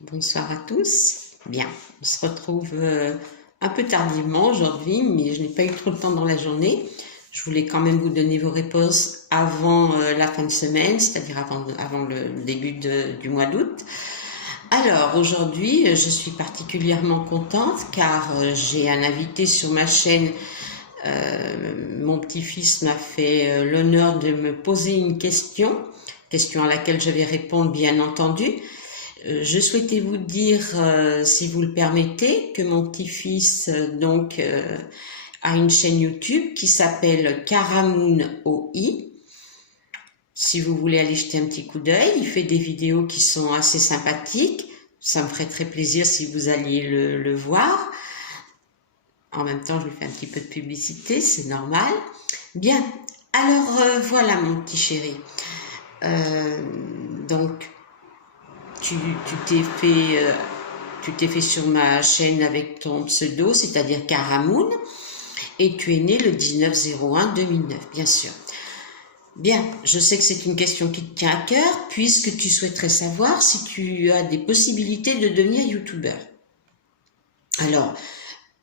Bonsoir à tous. Bien, on se retrouve un peu tardivement aujourd'hui, mais je n'ai pas eu trop de temps dans la journée. Je voulais quand même vous donner vos réponses avant la fin de semaine, c'est-à-dire avant le début du mois d'août. Alors aujourd'hui, je suis particulièrement contente car j'ai un invité sur ma chaîne. Mon petit-fils m'a fait l'honneur de me poser une question à laquelle je vais répondre bien entendu. Je souhaitais vous dire, si vous le permettez, que mon petit-fils a une chaîne YouTube qui s'appelle Karamoun OI. Si vous voulez aller jeter un petit coup d'œil, il fait des vidéos qui sont assez sympathiques. Ça me ferait très plaisir si vous alliez le voir. En même temps, je lui fais un petit peu de publicité, c'est normal. Bien, alors voilà mon petit chéri. Tu t'es fait sur ma chaîne avec ton pseudo, c'est-à-dire Karamoun, et tu es né le 19/01/2009, bien sûr. Bien, je sais que c'est une question qui te tient à cœur, puisque tu souhaiterais savoir si tu as des possibilités de devenir youtubeur. Alors,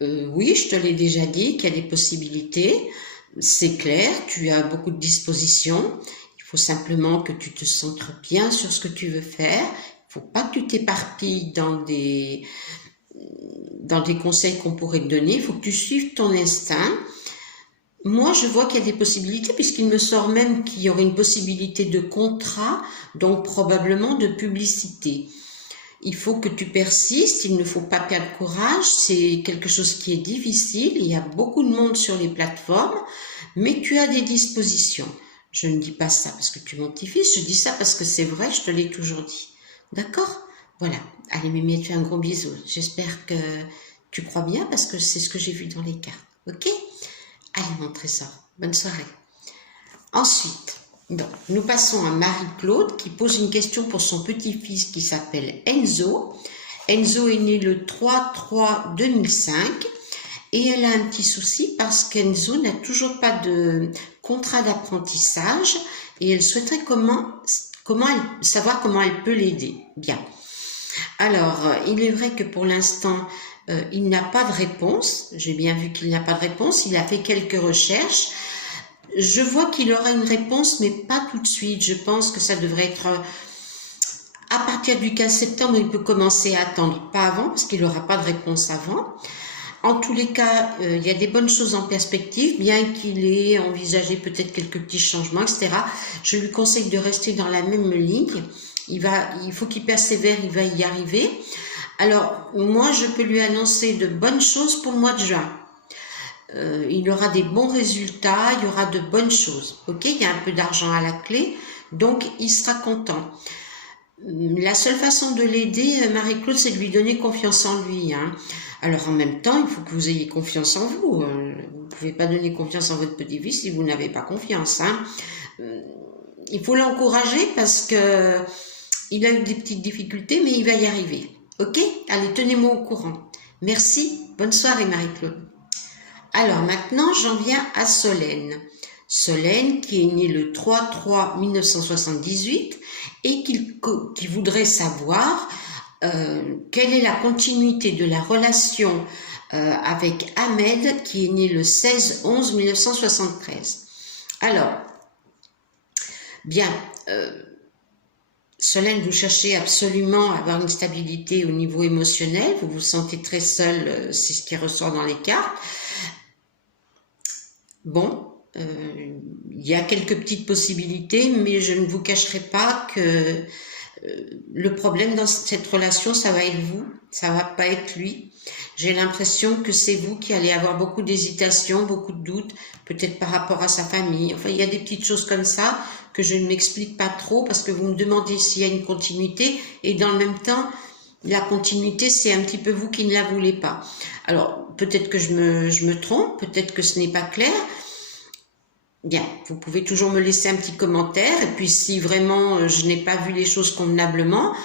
oui, je te l'ai déjà dit qu'il y a des possibilités, c'est clair, tu as beaucoup de dispositions. Il faut simplement que tu te centres bien sur ce que tu veux faire. Il ne faut pas que tu t'éparpilles dans des conseils qu'on pourrait te donner. Il faut que tu suives ton instinct. Moi, je vois qu'il y a des possibilités, puisqu'il me sort même qu'il y aurait une possibilité de contrat, donc probablement de publicité. Il faut que tu persistes, il ne faut pas perdre courage, c'est quelque chose qui est difficile, il y a beaucoup de monde sur les plateformes, mais tu as des dispositions. Je ne dis pas ça parce que tu es mon petit-fils, je dis ça parce que c'est vrai, je te l'ai toujours dit. D'accord? Voilà. Allez, Mémé, tu fais un gros bisou. J'espère que tu crois bien parce que c'est ce que j'ai vu dans les cartes. Ok? Allez, mon trésor. Bonne soirée. Ensuite, nous passons à Marie-Claude qui pose une question pour son petit-fils qui s'appelle Enzo. Enzo est né le 3/3/2005 et elle a un petit souci parce qu'Enzo n'a toujours pas de contrat d'apprentissage et elle souhaiterait savoir comment elle peut l'aider. Bien. Alors, il est vrai que pour l'instant, il n'a pas de réponse. J'ai bien vu qu'il n'a pas de réponse. Il a fait quelques recherches. Je vois qu'il aura une réponse, mais pas tout de suite. Je pense que ça devrait être à partir du 15 septembre, il peut commencer à attendre, pas avant, parce qu'il n'aura pas de réponse avant. En tous les cas, il y a des bonnes choses en perspective, bien qu'il ait envisagé peut-être quelques petits changements, etc. Je lui conseille de rester dans la même ligne. Il faut qu'il persévère, il va y arriver. Alors, moi, je peux lui annoncer de bonnes choses pour le mois de juin. Il aura des bons résultats, il y aura de bonnes choses. Ok, il y a un peu d'argent à la clé, donc il sera content. La seule façon de l'aider, Marie-Claude, c'est de lui donner confiance en lui. Alors en même temps, il faut que vous ayez confiance en vous. Vous ne pouvez pas donner confiance en votre petit-fils si vous n'avez pas confiance. Il faut l'encourager parce que il a eu des petites difficultés, mais il va y arriver. Ok? Allez, tenez-moi au courant. Merci, bonne soirée Marie-Claude. Alors maintenant, j'en viens à Solène. Solène qui est née le 3/3/1978 et qui voudrait savoir quelle est la continuité de la relation avec Ahmed qui est né le 16/11/1973. Alors, bien, Solène, vous cherchez absolument à avoir une stabilité au niveau émotionnel, vous vous sentez très seule, c'est ce qui ressort dans les cartes. Bon, il y a quelques petites possibilités, mais je ne vous cacherai pas que le problème dans cette relation, ça va être vous, ça va pas être lui. J'ai l'impression que c'est vous qui allez avoir beaucoup d'hésitation, beaucoup de doutes, peut-être par rapport à sa famille. Enfin, il y a des petites choses comme ça que je ne m'explique pas trop parce que vous me demandez s'il y a une continuité et dans le même temps, la continuité, c'est un petit peu vous qui ne la voulez pas. Alors, peut-être que je me trompe, peut-être que ce n'est pas clair. Bien, vous pouvez toujours me laisser un petit commentaire. Et puis, si vraiment je n'ai pas vu les choses convenablement,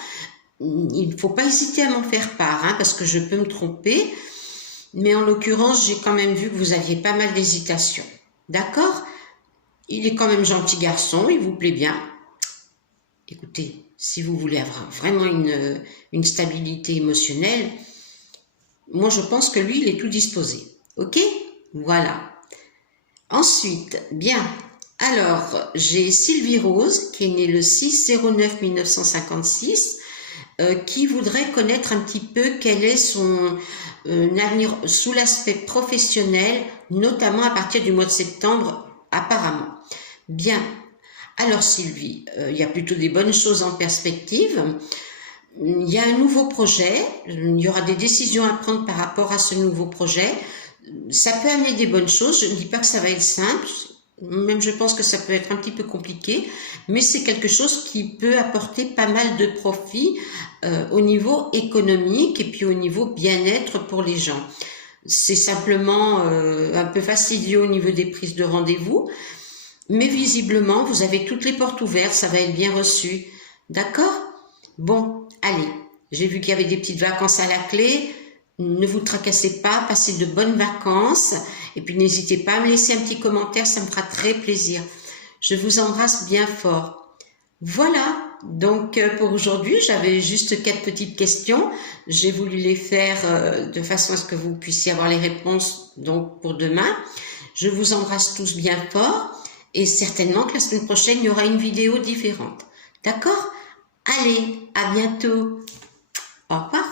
il ne faut pas hésiter à m'en faire part, parce que je peux me tromper. Mais en l'occurrence, j'ai quand même vu que vous aviez pas mal d'hésitation. D'accord? Il est quand même gentil garçon, il vous plaît bien. Écoutez, si vous voulez avoir vraiment une stabilité émotionnelle, moi je pense que lui, il est tout disposé. Ok? Voilà. Ensuite, bien, alors, j'ai Sylvie Rose, qui est née le 6/09/1956, qui voudrait connaître un petit peu quel est son avenir sous l'aspect professionnel, notamment à partir du mois de septembre, apparemment. Bien, alors Sylvie, il y a plutôt des bonnes choses en perspective. Il y a un nouveau projet, il y aura des décisions à prendre par rapport à ce nouveau projet. Ça peut amener des bonnes choses, je ne dis pas que ça va être simple, même je pense que ça peut être un petit peu compliqué, mais c'est quelque chose qui peut apporter pas mal de profit au niveau économique et puis au niveau bien-être pour les gens. C'est simplement un peu fastidieux au niveau des prises de rendez-vous, mais visiblement vous avez toutes les portes ouvertes, ça va être bien reçu. D'accord? Bon, allez, j'ai vu qu'il y avait des petites vacances à la clé. Ne vous tracassez pas, passez de bonnes vacances et puis n'hésitez pas à me laisser un petit commentaire, ça me fera très plaisir. Je vous embrasse bien fort. Voilà, donc pour aujourd'hui, j'avais juste 4 petites questions. J'ai voulu les faire de façon à ce que vous puissiez avoir les réponses donc pour demain. Je vous embrasse tous bien fort et certainement que la semaine prochaine, il y aura une vidéo différente. D'accord? Allez, à bientôt. Au revoir.